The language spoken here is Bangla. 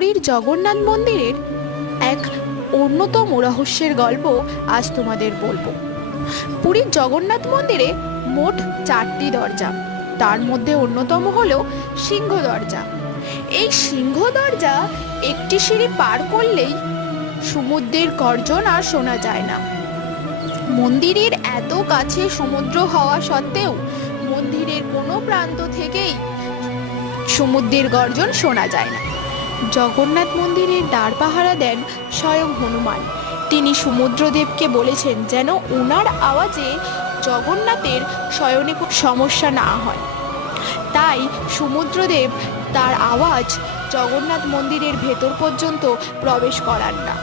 পুরীর জগন্নাথ মন্দিরের এক অন্যতম রহস্যের গল্প আজ তোমাদের বলবো। পুরীর জগন্নাথ মন্দিরে মোট 4টি দরজা, তার মধ্যে অন্যতম হলো সিংহ দরজা। এই সিংহ দরজা একটি সিঁড়ি পার করলেই সমুদ্রের গর্জন আর শোনা যায় না। মন্দিরের এত কাছে সমুদ্র হওয়া সত্ত্বেও মন্দিরের কোনো প্রান্ত থেকেই সমুদ্রের গর্জন শোনা যায় না। জগন্নাথ মন্দিরের দ্বার পাহারা দেন স্বয়ং হনুমান। তিনি সমুদ্রদেবকে বলেছেন যেন ওনার আওয়াজে জগন্নাথের শয়নে কোনো সমস্যা না হয়। তাই সমুদ্রদেব তার আওয়াজ জগন্নাথ মন্দিরের ভেতর পর্যন্ত প্রবেশ করান না।